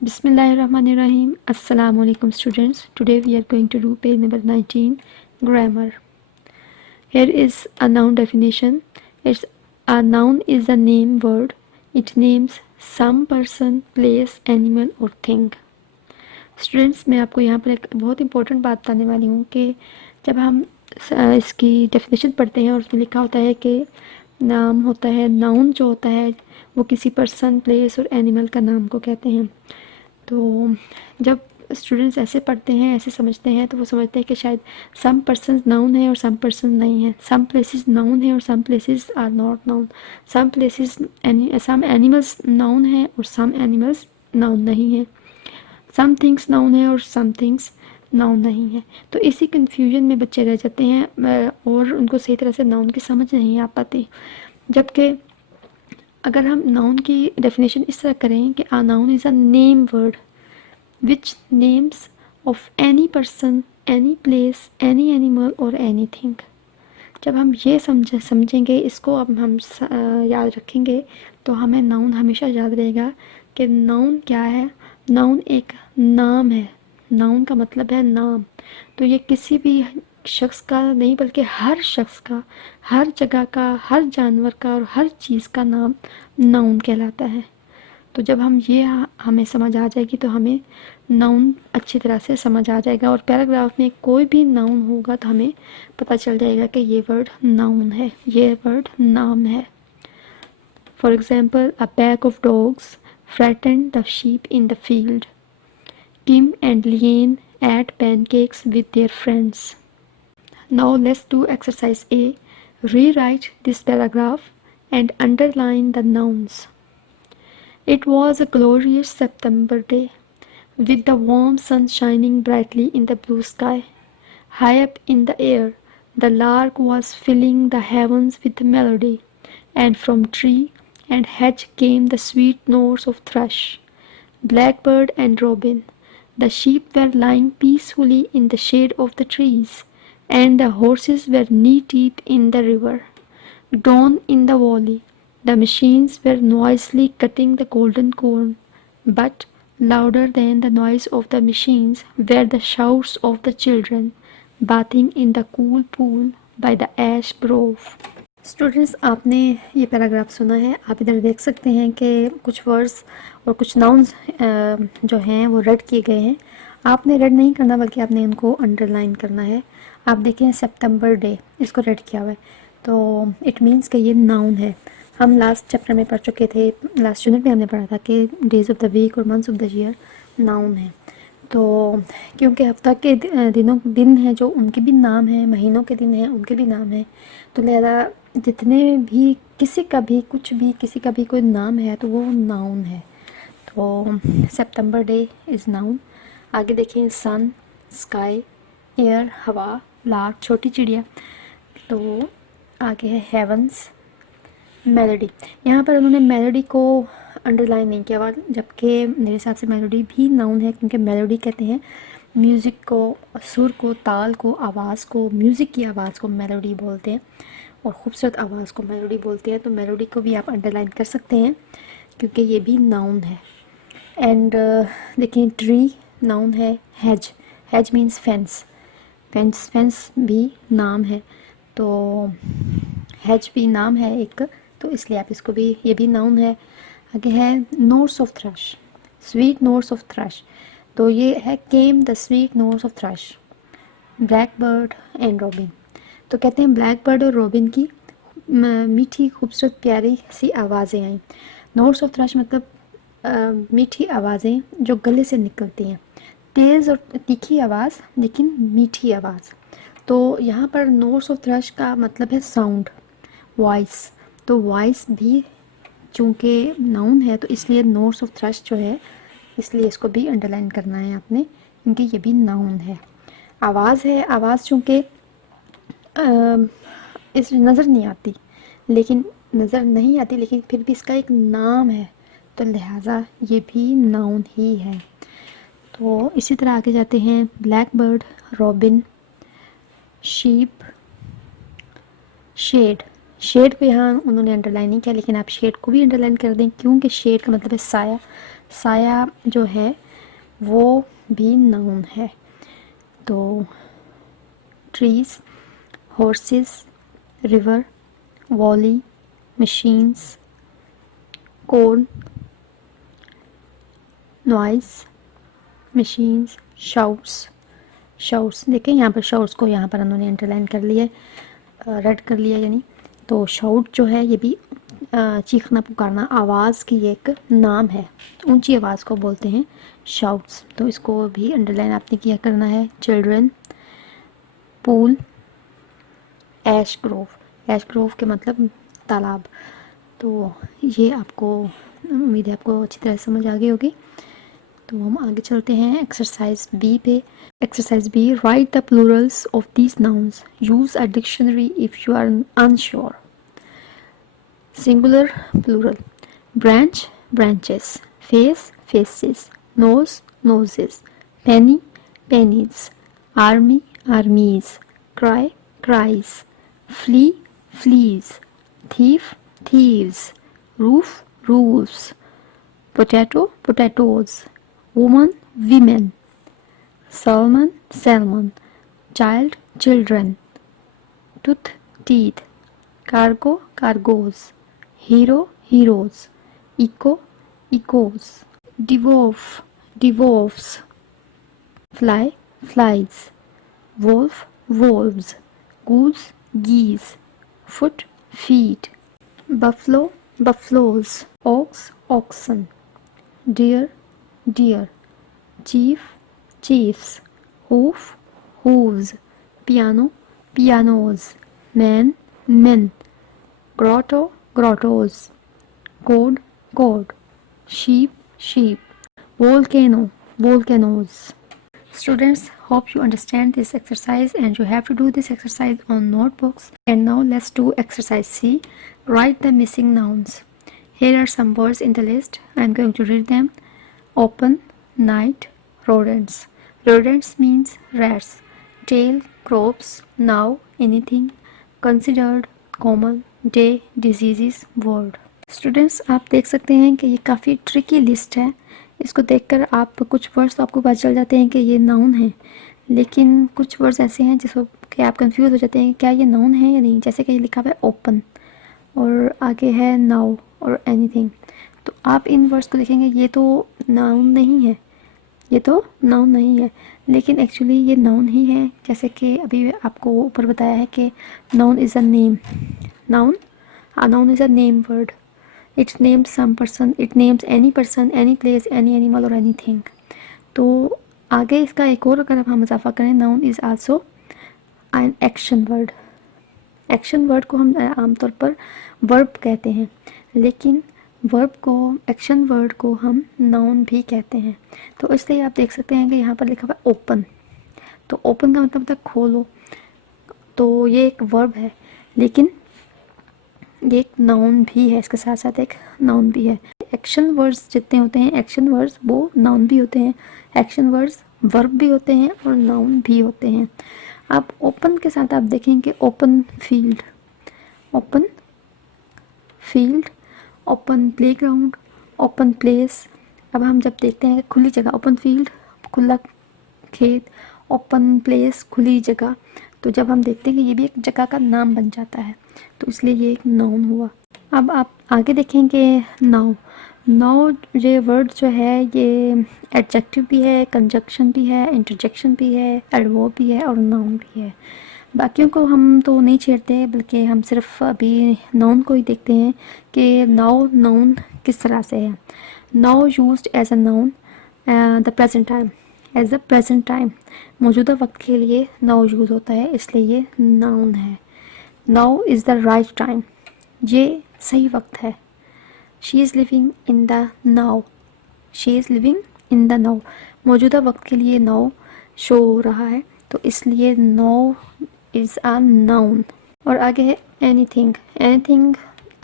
Bismillahirrahmanirrahim. Assalamu alaikum students. Today we are going to do page number 19, grammar. Here is a noun definition. It's a noun is a name word. It names some person, place, animal or thing. Students मैं आपको यहाँ पर एक बहुत important बात बताने वाली हूँ कि जब हम इसकी डेफिनेशन पढ़ते हैं और उसमें लिखा होता है कि नाम होता है, नाउन जो होता है वो किसी पर्सन, प्लेस और एनिमल का नाम को कहते हैं। तो जब स्टूडेंट्स ऐसे पढ़ते हैं, ऐसे समझते हैं, तो वो समझते हैं कि शायद सम पर्सन नाउन है और सम पर्सन नहीं है, सम प्लेसेस नाउन है और some places are not noun, some places some animals noun है और सम एनिमल्स नाउन नहीं है, सम थिंग्स नाउन है और सम थिंग्स नाउन नहीं है। तो इसी कन्फ्यूजन में बच्चे रह जाते हैं और उनको सही तरह से नाउन की समझ नहीं आ पाती। जबकि अगर हम नाउन की डेफिनेशन इस तरह करें कि a noun is a name word which names of any person, any place, any animal और एनी थिंग। जब हम ये समझेंगे इसको, अब हम याद रखेंगे तो हमें नाउन हमेशा याद रहेगा कि नाउन क्या है। नाउन एक नाम है, नाउन का मतलब है नाम। तो ये किसी भी शख्स का नहीं बल्कि हर शख्स का, हर जगह का, हर जानवर का और हर चीज़ का नाम नाउन कहलाता है। तो जब हम ये हमें समझ आ जाएगी तो हमें नाउन अच्छी तरह से समझ आ जाएगा और पैराग्राफ में कोई भी नाउन होगा तो हमें पता चल जाएगा कि ये वर्ड नाउन है, ये वर्ड नाम है। For example, a pack of dogs frightened the sheep in the field. Kim and Liane ate pancakes with their friends. Now let's do exercise A. Rewrite this paragraph and underline the nouns. It was a glorious September day, with the warm sun shining brightly in the blue sky. High up in the air, the lark was filling the heavens with melody, and from tree and hedge came the sweet notes of thrush, blackbird and robin. The sheep were lying peacefully in the shade of the trees, and the horses were knee-deep in the river. Down in the valley, the machines were noisily cutting the golden corn, but louder than the noise of the machines were the shouts of the children bathing in the cool pool by the ash grove. Students, आपने ये paragraph सुना है। आप इधर देख सकते हैं कि कुछ वर्ड्स और कुछ नाउन्स जो हैं वो रेड किए गए हैं। आपने रेड नहीं करना बल्कि आपने उनको अंडरलाइन करना है। आप देखें सितंबर डे, इसको रेड किया हुआ है, तो इट मीन्स कि ये नाउन है। हम लास्ट चैप्टर में पढ़ चुके थे, लास्ट यूनिट में हमने पढ़ा था कि डेज ऑफ द वीक और months of the year noun है। तो क्योंकि हफ्ता के दिन हैं जो उनके भी नाम हैं, महीनों के दिन हैं उनके भी नाम हैं, तो लिहाजा जितने भी किसी का भी कुछ भी किसी का भी कोई नाम है तो वो नाउन है। तो सितंबर डे इज़ नाउन। आगे देखें, सन, स्काई, एयर हवा, लार्क छोटी चिड़िया। तो आगे है हेवंस, मेलोडी। यहाँ पर उन्होंने मेलोडी को अंडरलाइन नहीं किया हुआ, जबकि मेरे हिसाब से मेलोडी भी नाउन है, क्योंकि मेलोडी कहते हैं म्यूज़िक को, सुर को, ताल को, आवाज़ को, म्यूज़िक की आवाज़ को मेलोडी बोलते हैं और ख़ूबसूरत आवाज़ को मेलोडी बोलते हैं। तो मेलोडी को भी आप अंडरलाइन कर सकते हैं क्योंकि ये भी नाउन है। एंड देखिए, ट्री नाउन है। Has, has means fence, fence, fence भी नाम है। तो हैज भी नाम है एक, तो इसलिए आप इसको भी, ये भी नाउन है। आगे है notes of thrust, sweet notes of thrust. तो ये है came the sweet notes of thrust, black bird and robin. तो कहते हैं ब्लैक बर्ड और रॉबिन की मीठी खूबसूरत प्यारी सी आवाज़ें आई। नोट्स ऑफ थ्रश मतलब मीठी आवाज़ें जो गले से निकलती हैं, तेज़ और तीखी आवाज़ लेकिन मीठी आवाज़। तो यहाँ पर नोट्स ऑफ थ्रश का मतलब है साउंड, वॉइस। तो वॉइस भी चूँकि नाउन है तो इसलिए नोट्स ऑफ थ्रश जो है, इसलिए इसको भी अंडरलाइन करना है आपने, क्योंकि ये भी नाउन है। आवाज़ है, आवाज़ चूँकि इस नज़र नहीं आती, लेकिन फिर भी इसका एक नाम है, तो लिहाजा ये भी नाउन ही है। तो इसी तरह आगे जाते हैं, blackbird, robin, sheep, shed. Shed को यहाँ उन्होंने अंडरलाइन नहीं किया, लेकिन आप शेड को भी अंडरलाइन कर दें, क्योंकि शेड का मतलब है साया। साया जो है वो भी नाउन है। तो trees, horses, river, valley, machines, corn, noise, machines, shouts. Shouts देखें यहाँ पर, शाउट्स को यहाँ पर उन्होंने अंडरलाइन कर लिया, रेड कर लिया यानी। तो शाउट जो है ये भी चीखना पुकारना, आवाज़ की एक नाम है, ऊंची आवाज़ को बोलते हैं शाउट्स। तो इसको भी अंडरलाइन आपने किया करना है। चिल्ड्रन, पूल, ऐश ग्रोव। ऐश ग्रोव के मतलब तालाब। तो ये आपको, उम्मीद है आपको अच्छी तरह समझ आ गई होगी। तो हम आगे चलते हैं एक्सरसाइज बी पे। Exercise B, write the plurals of these nouns, use a dictionary if you are unsure. Singular, plural. Branch, branches. Face, faces. Nose, noses. Penny, pennies. Army, armies. Cry, cries. Flea, fleas. Thief, thieves. Roof, roofs. Potato, potatoes. Woman, women. Salmon, salmon. Child, children. Tooth, teeth. Cargo, cargoes. Hero, heroes. Echo, echoes. Dwarf, dwarfs. Fly, flies. Wolf, wolves. Goose, geese. Foot, feet. Buffalo, buffaloes. Ox, oxen. Deer, deer. Chief, chiefs. Hoof, hooves. Piano, pianos. Man, men. Grotto, grottos. Code, code. Sheep, sheep. Volcano, volcanoes. Students, hope you understand this exercise, and you have to do this exercise on notebooks. And now let's do exercise C. Write the missing nouns. Here are some words in the list. I'm going to read them. Open, night, rodents. Rodents means rats. Tail, crops. Now, anything. Considered, common. Day, diseases, word. Students, आप देख सकते हैं कि ये काफ़ी tricky list है। इसको देखकर आप कुछ वर्ड्स तो आपको पता चल जाते हैं कि ये नाउन है, लेकिन कुछ वर्ड्स ऐसे हैं जिसको कि आप कंफ्यूज हो जाते हैं क्या ये नाउन है या नहीं। जैसे कि ये लिखा हुआ है ओपन, और आगे है नाउ और एनीथिंग। तो आप इन वर्ड्स को देखेंगे, ये तो नाउन नहीं है, ये तो नाउन नहीं है, लेकिन एक्चुअली ये नाउन ही है। जैसे कि अभी आपको ऊपर बताया है कि noun is a name. Noun is a name word. It names some person, it names any person, any place, any animal or anything. तो आगे इसका एक और अगर हम इजाफा करें, noun is also an action word. Action word को हम आमतौर पर वर्ब कहते हैं, लेकिन वर्ब को, एक्शन वर्ड को हम नाउन भी कहते हैं। तो इसलिए आप देख सकते हैं कि यहाँ पर लिखा हुआ है ओपन। तो ओपन का मतलब होता है खोलो, तो ये एक वर्ब है, लेकिन ये एक नाउन भी है, इसके साथ साथ एक नाउन भी है। एक्शन वर्ड्स जितने होते हैं, एक्शन वर्ड्स वो नाउन भी होते हैं, एक्शन वर्ड्स वर्ब भी होते हैं और नाउन भी होते हैं। अब ओपन के साथ आप देखेंगे open field, open field, open playground, open place. अब हम जब देखते हैं खुली जगह, ओपन फील्ड खुला खेत, ओपन प्लेस खुली जगह, तो जब हम देखते हैं कि ये भी एक जगह का नाम बन जाता है, तो इसलिए ये एक नाउन हुआ। अब आप आगे देखेंगे नाउ। नाउ ये वर्ड जो है ये एडजेक्टिव भी है, कंजक्शन भी है, इंटरजेक्शन भी है, एडवर्ब भी है और नाउन भी है। बाकियों को हम तो नहीं छेड़ते, बल्कि हम सिर्फ अभी नाउन को ही देखते हैं कि नाउ नाउन किस तरह से है। Now used as a noun the present time, as the present time, मौजूदा वक्त के लिए नाउ यूज़ होता है, इसलिए ये नाउन है। Now is the right time, ये सही वक्त है। She is living in the now, she is living in the now, मौजूदा वक्त के लिए नाउ शो हो रहा है, तो इसलिए नाउ इज़ अ नाउन। और आगे है एनीथिंग। एनीथिंग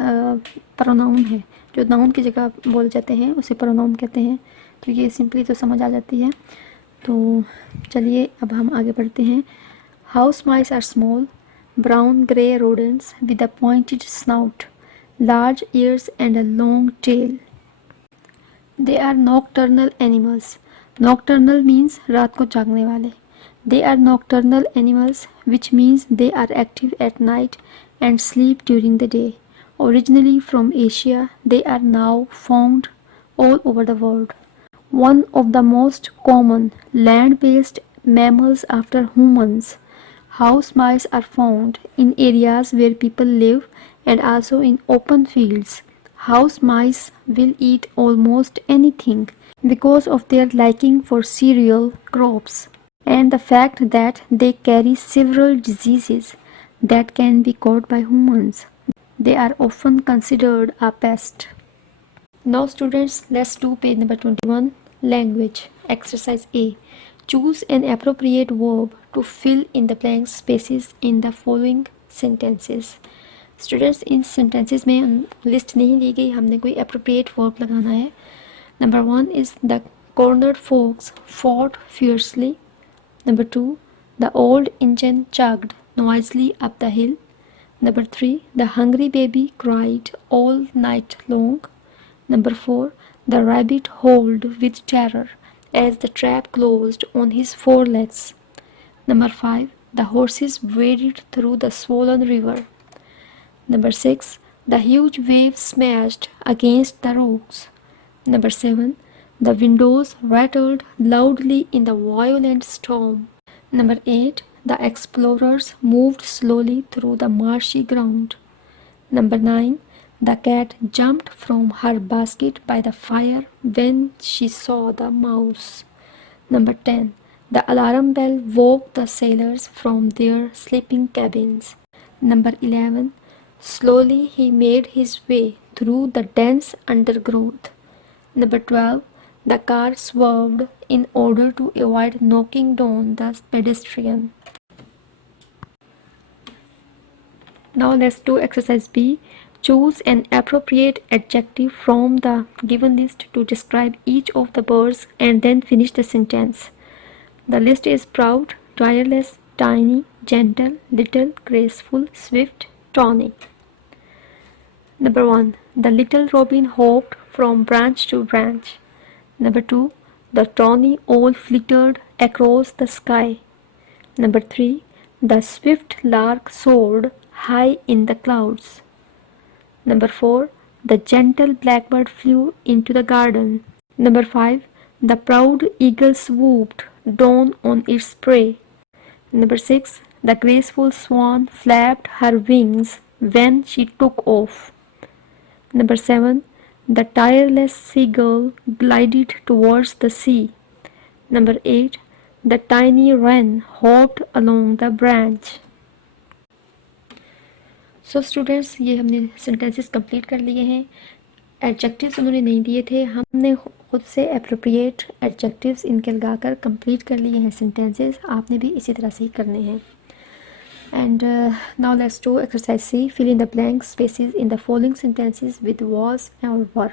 प्रोनाउन है, जो नाउन की जगह बोले जाते हैं उसे प्रोनाउन कहते हैं। तो ये सिंपली तो समझ आ जाती है। तो चलिए अब हम आगे बढ़ते हैं। House mice are small, brown-gray rodents with a pointed snout, large ears and a long tail. They are nocturnal animals. Nocturnal means रात को जागने वाले. They are nocturnal animals, which means they are active at night and sleep during the day. Originally from Asia, they are now found all over the world. One of the most common land-based mammals after humans. House mice are found in areas where people live and also in open fields. House mice will eat almost anything because of their liking for cereal crops and the fact that they carry several diseases that can be caught by humans. They are often considered a pest. Now students, let's do page number 21, language. Exercise A. Choose an appropriate verb to fill in the blank spaces in the following sentences. Students, in sentences में list नहीं ली गई, हमने कोई appropriate verb लगाना है. Number 1 is the cornered fox fought fiercely. Number 2, the old engine chugged noisily up the hill. Number 3, the hungry baby cried all night long. Number 4, the rabbit howled with terror as the trap closed on his forelegs. Number 5, the horses waded through the swollen river. Number 6, the huge waves smashed against the rocks. Number 7, the windows rattled loudly in the violent storm. Number 8, the explorers moved slowly through the marshy ground. Number 9, the cat jumped from her basket by the fire when she saw the mouse. Number 10, the alarm bell woke the sailors from their sleeping cabins. Number 11, slowly he made his way through the dense undergrowth. Number 12, the car swerved in order to avoid knocking down the pedestrian. Now let's do exercise B. Choose an appropriate adjective from the given list to describe each of the birds and then finish the sentence. The list is proud, tireless, tiny, gentle, little, graceful, swift, tawny. Number 1. The little robin hopped from branch to branch. Number 2. The tawny owl flittered across the sky. Number 3. The swift lark soared high in the clouds. Number 4. The gentle blackbird flew into the garden. Number 5. The proud eagle swooped down on its prey. Number 6. The graceful swan flapped her wings when she took off. Number 7. The tireless seagull glided towards the sea. Number 8. The tiny wren hopped along the branch. So students, ये हमने sentences complete कर लिए हैं. Adjectives उन्होंने नहीं दिए थे, हमने खुद से एप्रोप्रिएट एडजेक्टिव्स इनके लगाकर कंप्लीट कर लिए हैं सेंटेंसेस. आपने भी इसी तरह से ही करने हैं. And now let's do exercise C. Fill in the blank spaces in the following sentences with was or were.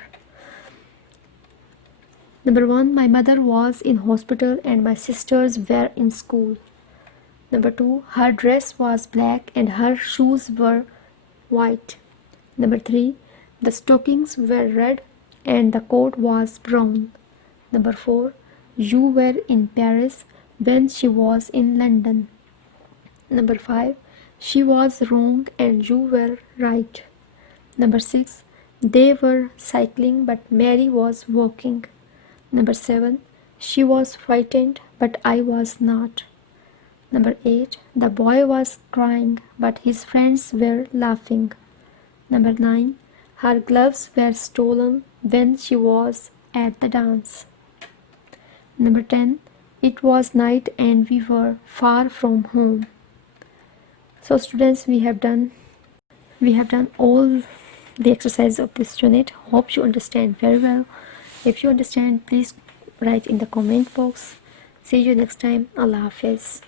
Number 1, my mother was in hospital and my sisters were in school. Number 2, her dress was black and her shoes were white. Number 3, the stockings were red and the coat was brown. Number 4, you were in Paris when she was in London. Number 5, she was wrong and you were right. Number 6, they were cycling but Mary was walking. Number 7, she was frightened but I was not. Number 8, the boy was crying but his friends were laughing. Number 9, her gloves were stolen when she was at the dance. Number 10, it was night and we were far from home. So students, we have done all the exercises of this unit. Hope you understand very well. If you understand, please write in the comment box. See you next time. Allah Hafiz.